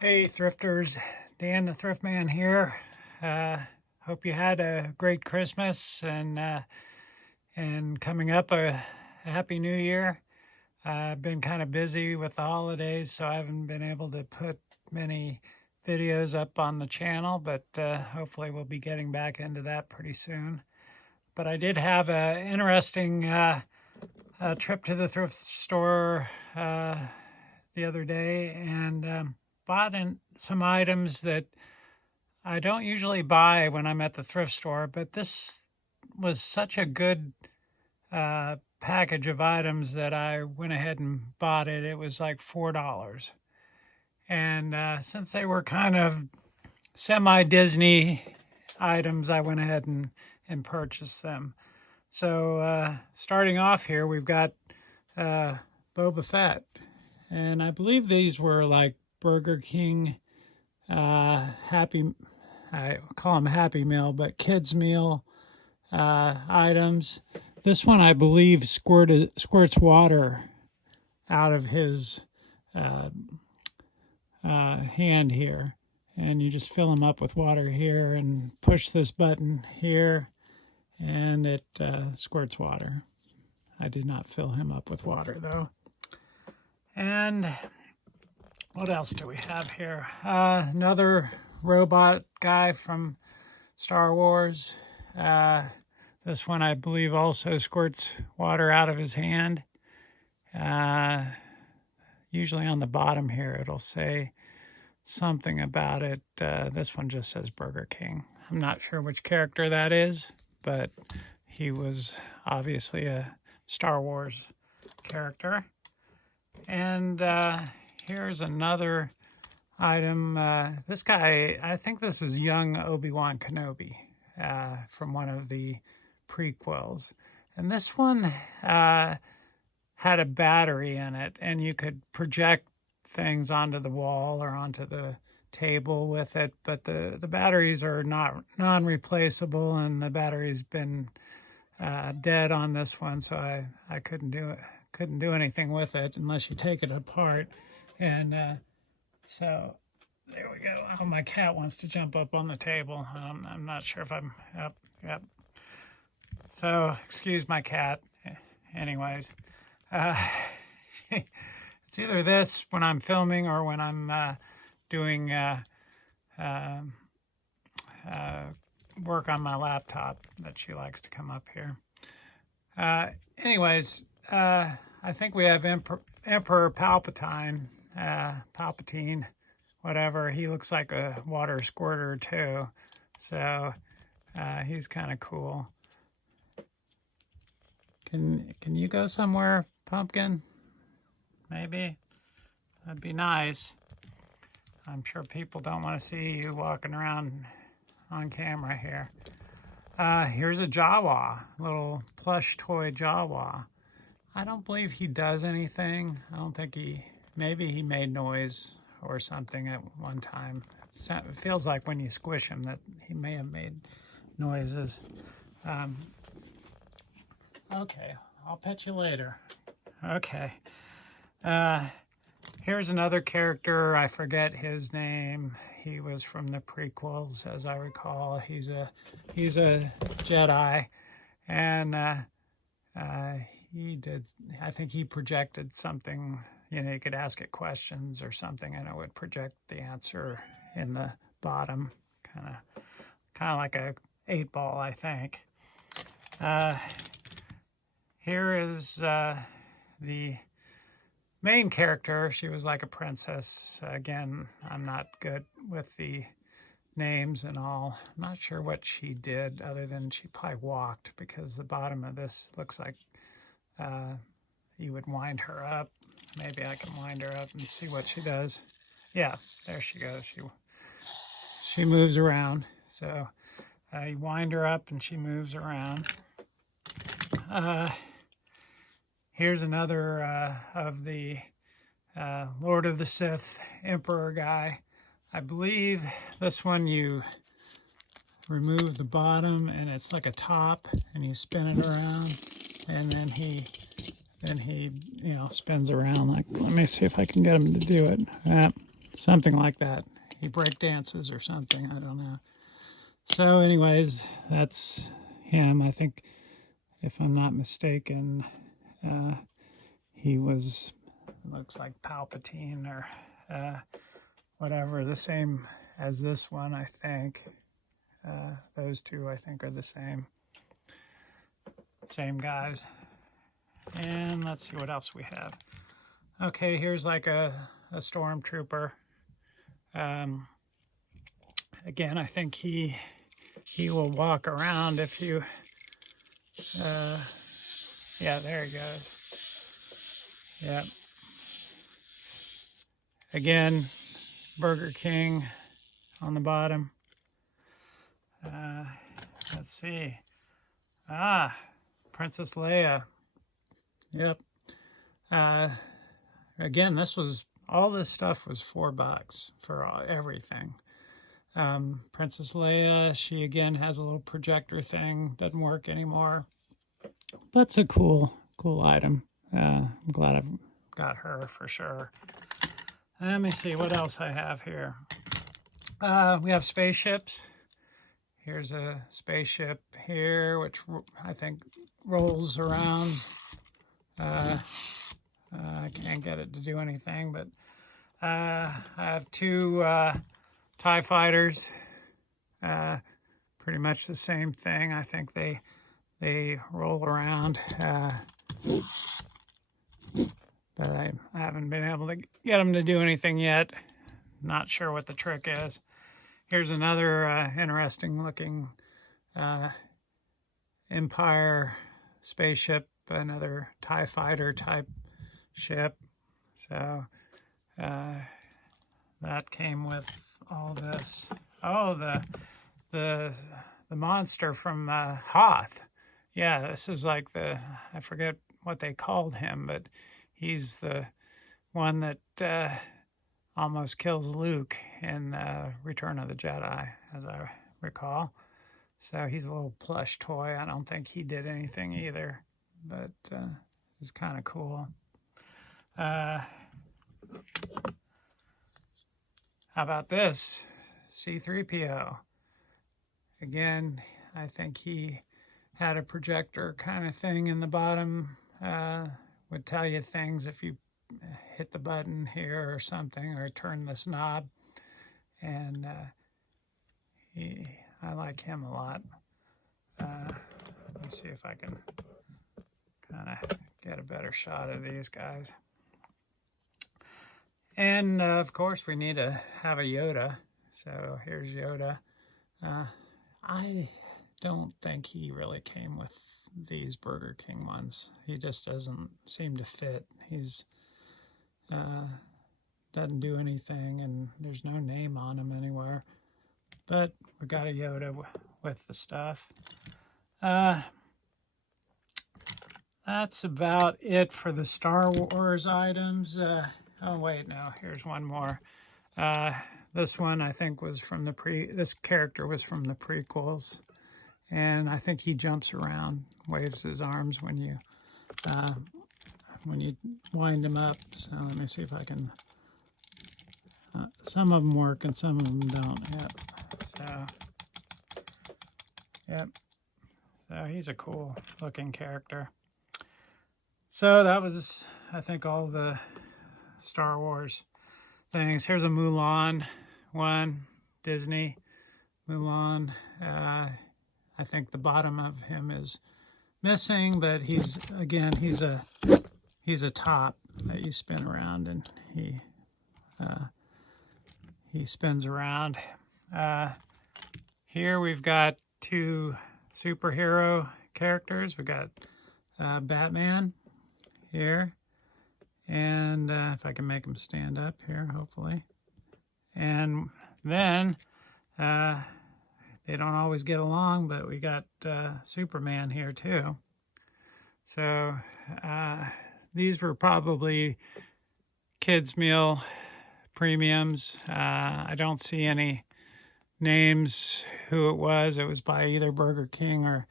Hey thrifters, Dan the Thrift Man here. Hope you had a great Christmas and coming up a happy New Year. I've been kind of busy with the holidays, so I haven't been able to put many videos up on the channel, but hopefully we'll be getting back into that pretty soon. But I did have an interesting trip to the thrift store the other day and bought in some items that I don't usually buy when I'm at the thrift store, but this was such a good package of items that I went ahead and bought it. It was like $4. And since they were kind of semi-Disney items, I went ahead and purchased them. So starting off here, we've got Boba Fett. And I believe these were like Burger King I call them Happy Meal, but kids meal items. This one I believe squirts water out of his hand here, and you just fill him up with water here and push this button here, and it squirts water. I did not fill him up with water though. And what else do we have here? Another robot guy from Star Wars. This one, I believe, also squirts water out of his hand. Usually on the bottom here, it'll say something about it. This one just says Burger King. I'm not sure which character that is, but he was obviously a Star Wars character. And here's another item. This guy, I think this is young Obi-Wan Kenobi from one of the prequels. And this one had a battery in it, and you could project things onto the wall or onto the table with it. But the batteries are not non-replaceable, and the battery's been dead on this one, so I couldn't do anything with it unless you take it apart. And so there we go. Oh, my cat wants to jump up on the table. I'm not sure if I'm yep. So excuse my cat. Anyways, it's either this when I'm filming or when I'm doing work on my laptop that she likes to come up here. Anyways, I think we have Emperor Palpatine, whatever. He looks like a water squirter too, so he's kind of cool. Can you go somewhere, Pumpkin? Maybe? That'd be nice. I'm sure people don't want to see you walking around on camera here. Here's a Jawa, little plush toy Jawa. I don't believe he does anything. I don't think maybe he made noise or something at one time. It feels like when you squish him that he may have made noises. Okay, I'll pet you later. Okay. Here's another character. I forget his name. He was from the prequels, as I recall. He's a Jedi, and I think he projected something. You could ask it questions or something, and it would project the answer in the bottom, kind of like a 8-ball, I think. Here is the main character. She was like a princess. Again, I'm not good with the names and all. I'm not sure what she did other than she probably walked, because the bottom of this looks like you would wind her up. Maybe I can wind her up and see what she does. Yeah, there she goes. She moves around. So you wind her up and she moves around. Here's another of the Lord of the Sith Emperor guy. I believe this one you remove the bottom and it's like a top, and you spin it around, and then he spins around. Like, let me see if I can get him to do it. something like that. He break dances or something, I don't know. So anyways, that's him. I think, if I'm not mistaken, he was, looks like Palpatine or whatever, the same as this one, I think. Those two, I think, are the same guys. And let's see what else we have. Okay, here's like a stormtrooper. Again, I think he will walk around if you, yeah, there he goes. Yep. Again, Burger King on the bottom. Let's see. Princess Leia. Yep. Again, all this stuff was $4 for everything. Princess Leia, she again has a little projector thing, doesn't work anymore. But it's a cool item. I'm glad I've got her for sure. Let me see what else I have here. We have spaceships. Here's a spaceship here, which I think rolls around. I can't get it to do anything, but I have two TIE fighters. Pretty much the same thing. I think they roll around. But I haven't been able to get them to do anything yet. Not sure what the trick is. Here's another interesting looking Empire spaceship, another TIE fighter type ship. So that came with all this. Oh, the monster from Hoth. Yeah, this is like I forget what they called him, but he's the one that almost kills Luke in Return of the Jedi, as I recall. So he's a little plush toy. I don't think he did anything either, but it's kind of cool. How about this? C-3PO. Again, I think he had a projector kind of thing in the bottom. Would tell you things if you hit the button here or something, or turn this knob. And I like him a lot. Let me see if I can kind of get a better shot of these guys. And of course, we need to have a Yoda. So here's Yoda. I don't think he really came with these Burger King ones. He just doesn't seem to fit. He's doesn't do anything, and there's no name on him anywhere. But we got a Yoda with the stuff. That's about it for the Star Wars items. Oh wait, no, here's one more. This one I think was from this character was from the prequels. And I think he jumps around, waves his arms when you wind him up. So let me see if I can. Some of them work and some of them don't. Yep. So, yep. So he's a cool looking character. So that was, I think, all the Star Wars things. Here's a Mulan one, Disney Mulan. I think the bottom of him is missing, but he's a top that you spin around, and he spins around. Here we've got two superhero characters. We've got Batman here, and if I can make him stand up here, hopefully. And then they don't always get along, but we got Superman here too. So these were probably kids' meal premiums. I don't see any names who it was. It was by either Burger King or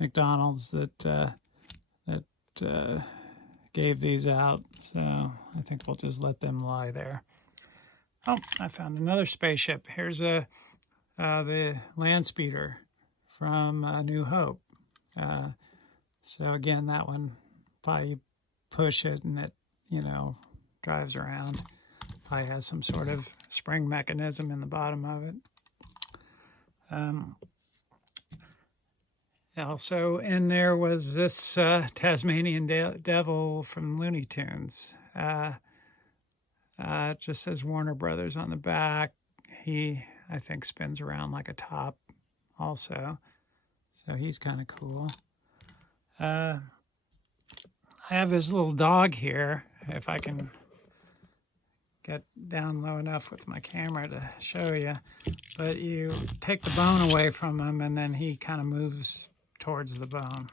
McDonald's that gave these out. So I think we'll just let them lie there. Oh, I found another spaceship. Here's the land speeder from New Hope. So again, that one, probably push it and it, drives around. Probably has some sort of spring mechanism in the bottom of it. Also in there was this Tasmanian Devil from Looney Tunes. It just says Warner Brothers on the back. He, I think, spins around like a top also. So he's kind of cool. I have this little dog here, if I can get down low enough with my camera to show you. But you take the bone away from him and then he kind of moves towards the bone.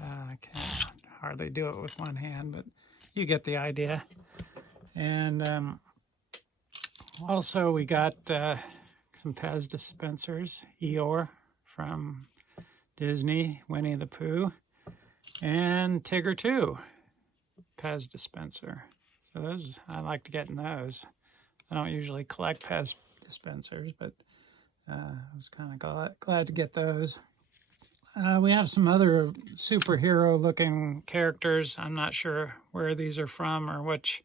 I can't hardly do it with one hand, but you get the idea. And also we got some Pez dispensers, Eeyore from Disney, Winnie the Pooh, and Tigger 2 Pez dispenser. So those, I like to get in those. I don't usually collect Pez dispensers, but I was kind of glad to get those. We have some other superhero looking characters. I'm not sure where these are from or which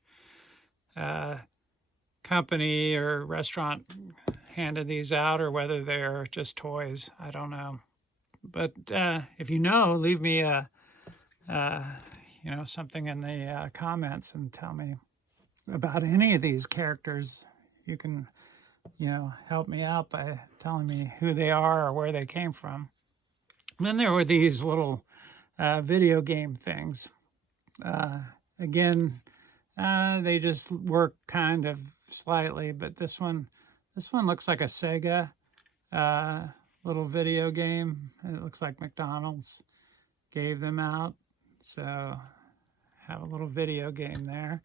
company or restaurant handed these out, or whether they're just toys. I don't know. But if you know, leave me something in the comments and tell me about any of these characters. You can, help me out by telling me who they are or where they came from. And then there were these little video game things. Again, they just work kind of slightly, but this one looks like a Sega little video game. It looks like McDonald's gave them out. So have a little video game there.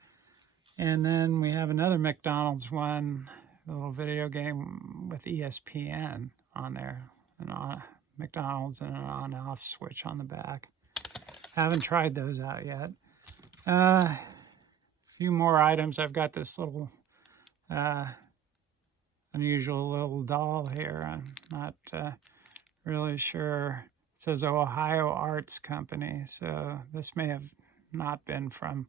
And then we have another McDonald's one, a little video game with ESPN on there, and McDonald's and an on-off switch on the back. Haven't tried those out yet. A few more items. I've got this little unusual little doll here. I'm not really sure. It says Ohio Arts Company, so this may have not been from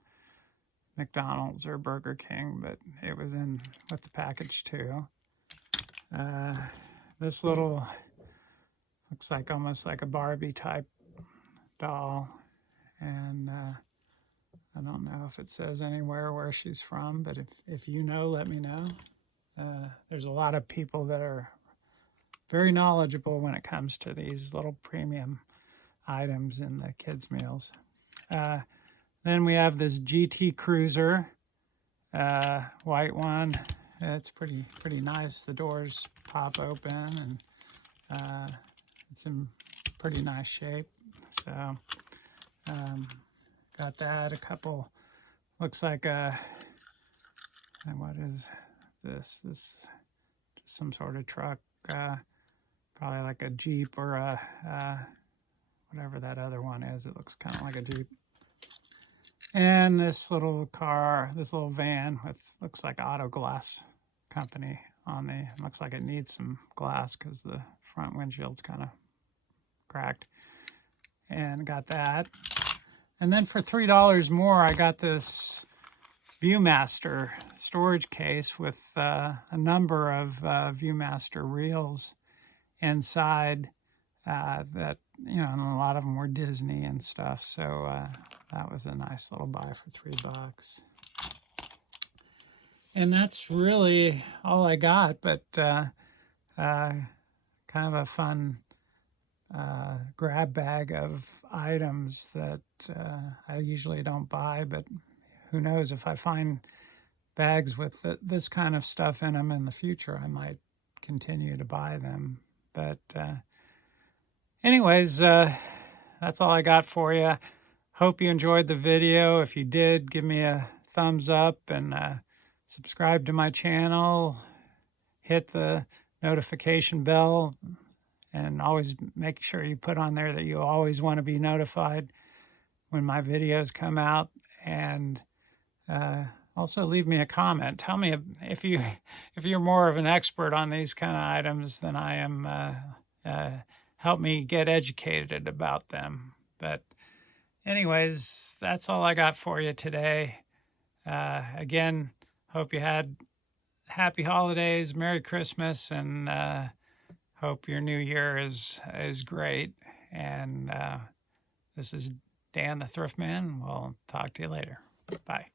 McDonald's or Burger King, but it was in with the package too. This little looks like almost like a Barbie type doll, and I don't know if it says anywhere where she's from, but if you know, let me know. There's a lot of people that are very knowledgeable when it comes to these little premium items in the kids' meals. Then we have this GT Cruiser, white one. It's pretty nice. The doors pop open, and it's in pretty nice shape. So got that. A couple, looks like a, what is this? This just some sort of truck, probably like a Jeep or a whatever that other one is. It looks kind of like a Jeep. And this little car, this little van with, looks like Auto Glass Company on the, looks like it needs some glass because the front windshield's kind of cracked. And got that. And then for $3 more, I got this Viewmaster storage case with a number of Viewmaster reels inside that, and a lot of them were Disney and stuff. So that was a nice little buy for $3. And that's really all I got, but kind of a fun grab bag of items that I usually don't buy, but who knows, if I find bags with this kind of stuff in them in the future, I might continue to buy them. But anyways, that's all I got for you. Hope you enjoyed the video. If you did, give me a thumbs up and subscribe to my channel. Hit the notification bell, and always make sure you put on there that you always want to be notified when my videos come out. And also leave me a comment. Tell me if you if you're more of an expert on these kind of items than I am, help me get educated about them. But anyways, that's all I got for you today. Again, hope you had happy holidays, Merry Christmas, and hope your new year is great. And this is Dan the Thrift Man. We'll talk to you later. Bye.